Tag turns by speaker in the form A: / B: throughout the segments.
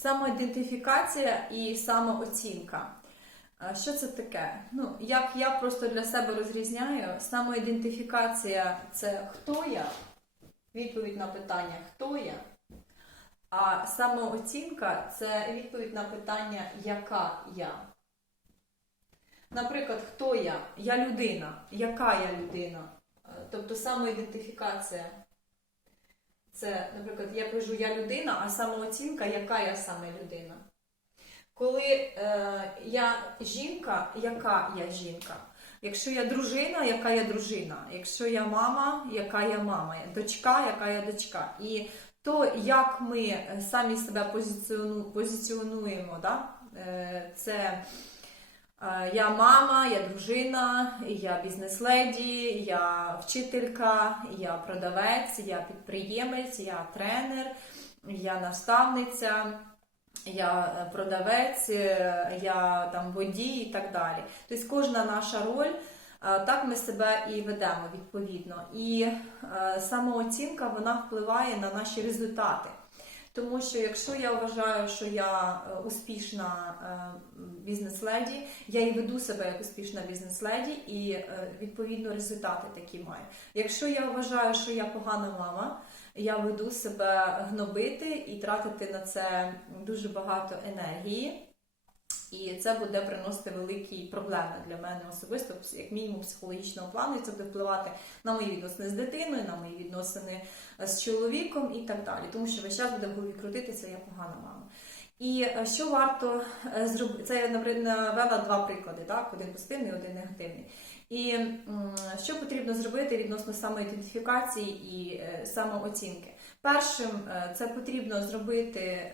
A: самоідентифікація і самооцінка. Що це таке? Ну, як я просто для себе розрізняю, самоідентифікація це хто я, відповідь на питання хто я. А самооцінка це відповідь на питання яка я. Наприклад, хто я? Я людина. Яка я людина? Тобто самоідентифікація. Це, наприклад, я кажу я людина, а самооцінка, яка я саме людина. Коли е, я жінка, яка я жінка? Якщо я дружина, яка я дружина? Якщо я мама, яка я мама? Дочка, яка я дочка? І то, як ми самі себе позиціонуємо, да? е, це я мама, я дружина, я бізнес-леді, я вчителька, я продавець, я підприємець, я тренер, я наставниця. Я е, продавець, е, я там водій і так далі. Тобто кожна наша роль, е, так ми себе і ведемо відповідно. І е, самооцінка вона впливає на наші результати. Тому що якщо я вважаю, що я е, успішна е, бізнес-леді, я і веду себе як успішна бізнес-леді, і е, відповідно результати такі маю. Якщо я вважаю, що я погана мама, я веду себе гнобити і тратити на це дуже багато енергії. І це буде приносити великі проблеми для мене особисто, як мінімум психологічного плану. І це буде впливати на мої відносини з дитиною, на мої відносини е, з чоловіком і так далі. Тому що весь час буде в голові крутитися, я погана мама. І е, що варто е, зробити? Це я навела два приклади, так? один позитивний, один негативний. І що потрібно зробити відносно самоідентифікації і самооцінки? Першим це потрібно зробити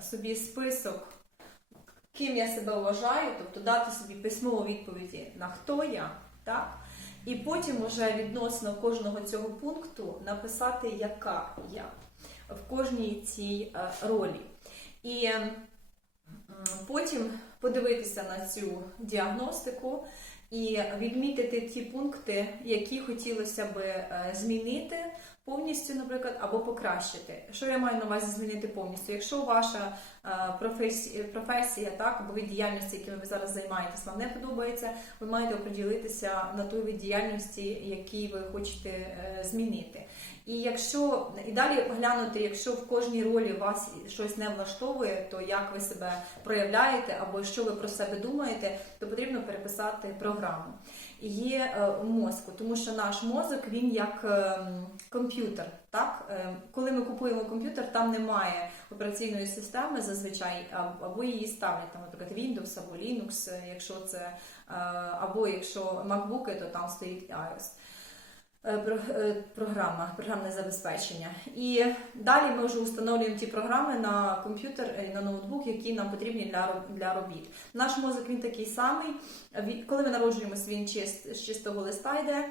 A: собі список, ким я себе вважаю, тобто дати собі письмову відповіді на хто я, так? І потім вже відносно кожного цього пункту написати, яка я в кожній цій е, ролі. І потім подивитися на цю діагностику і відмітити ті пункти, які хотілося би е, змінити повністю, наприклад, або покращити. Що я маю на увазі змінити повністю? Якщо ваша е, професія, професія, так або від діяльності, якими ви зараз займаєтесь, вам не подобається, ви маєте оприділитися на той від діяльності, який ви хочете е, змінити. І якщо і далі глянути, якщо в кожній ролі вас щось не влаштовує, то як ви себе проявляєте або що ви про себе думаєте, то потрібно переписати програму. Є е, мозку, тому що наш мозок він як е, комп'ютер. Так, Е, коли ми купуємо комп'ютер, там немає операційної системи зазвичай, або її ставлять там, наприклад, Windows або Linux, е, якщо це е, або якщо MacBook, то там стоїть iOS. Е, е, Програма, програмне забезпечення. І далі ми вже встановлюємо ті програми на комп'ютер, е, на ноутбук, які нам потрібні для, для робіт. Наш мозок він такий самий. Коли ми народжуємося, він чист, з чистого листа йде.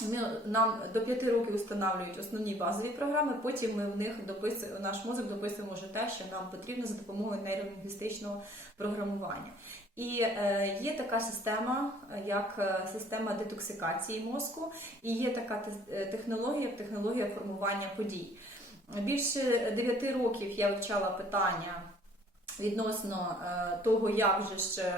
A: Ми, нам до 5 років встановлюють основні базові програми, потім ми в них дописуємо, наш мозок дописуємо вже те, що нам потрібно за допомогою нейролінгвістичного програмування. І е, є така система, е, як е, система детоксикації мозку, і є така технологія, технологія формування подій. Більше 9 років я вивчала питання відносно того, як же ж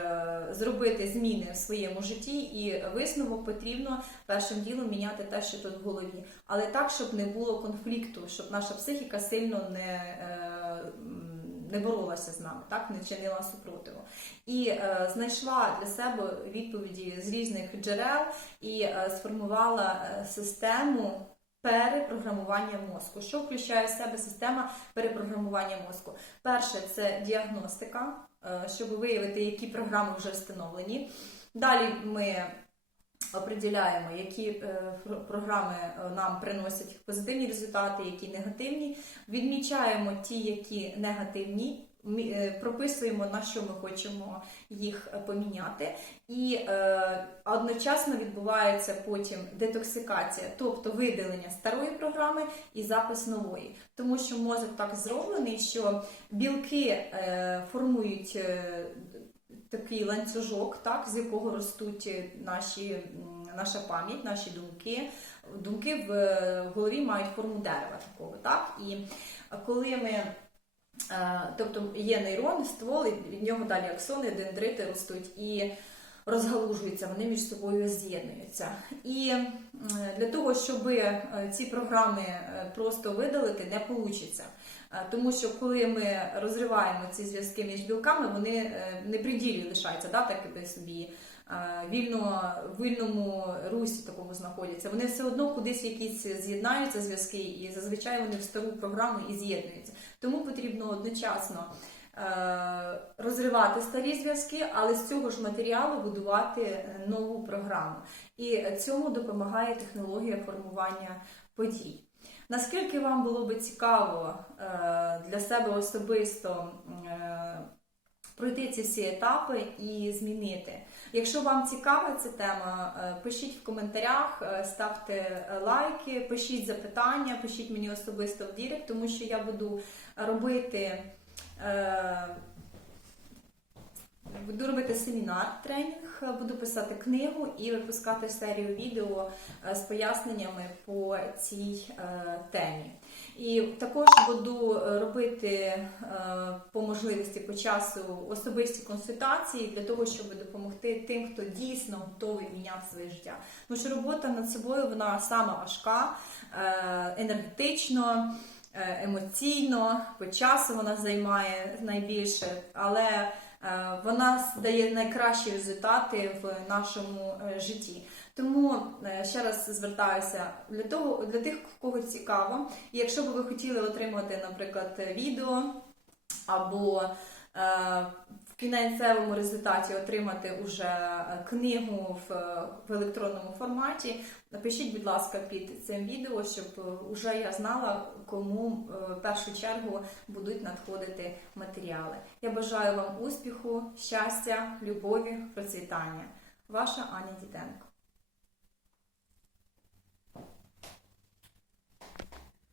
A: зробити зміни в своєму житті, і висновок потрібно першим ділом міняти те, що тут в голові, але так, щоб не було конфлікту, щоб наша психіка сильно не. Не боролася з нами, так не чинила супротиву, і е, знайшла для себе відповіді з різних джерел і е, сформувала е, систему перепрограмування мозку. Що включає в себе система перепрограмування мозку? Перше це діагностика, е, щоб виявити, які програми вже встановлені. Далі ми определяємо, які е, програми е, нам приносять позитивні результати, які негативні. Відмічаємо ті, які негативні. е, Прописуємо, на що ми хочемо їх е, поміняти, і е, одночасно відбувається потім детоксикація, тобто видалення старої програми і запис нової. Тому що мозок так зроблений, що білки е, формують е, такий ланцюжок, так, з якого ростуть наші, наша пам'ять, наші думки. Думки в голові мають форму дерева такого. Так? І коли ми Е, Тобто є нейрон, ствол, і від нього далі аксони, дендрити ростуть і розгалужуються, вони між собою з'єднуються. І для того, щоб е, ці програми е, просто видалити, не вийде. Тому що коли ми розриваємо ці зв'язки між білками, вони е, не при ділі лишаються, да, так собі вільно, вільному русі такому знаходяться. Вони все одно кудись якісь з'єднаються зв'язки, і зазвичай вони в стару програму і з'єднуються. Тому потрібно одночасно розривати старі зв'язки, але з цього ж матеріалу будувати е, нову програму. І цьому допомагає технологія формування подій. Наскільки вам було би цікаво е, для себе особисто е, пройти ці всі етапи і змінити? Якщо вам цікава ця тема, е, пишіть в коментарях, е, ставте е, лайки, пишіть запитання, пишіть мені особисто в дірект, тому що я буду робити. Е, Буду робити семінар, тренінг, буду писати книгу і випускати серію відео е, з поясненнями по цій е, темі. І також буду робити по можливості по часу особисті консультації для того, щоб допомогти тим, хто дійсно готовий міняти своє життя. Тому що робота над собою вона сама важка, енергетично, емоційно, по часу вона займає найбільше, але е, вона дає найкращі результати в нашому е, житті. Тому е, ще раз звертаюся для того, для тих, кого цікаво. І якщо б ви хотіли отримати, наприклад, відео або е, кінцевому результаті отримати уже е, книгу в, в електронному форматі, напишіть, будь ласка, під цим відео, щоб уже я знала, кому е, в першу чергу будуть надходити матеріали. Я бажаю вам успіху, щастя, любові, процвітання. Ваша Аня Діденко.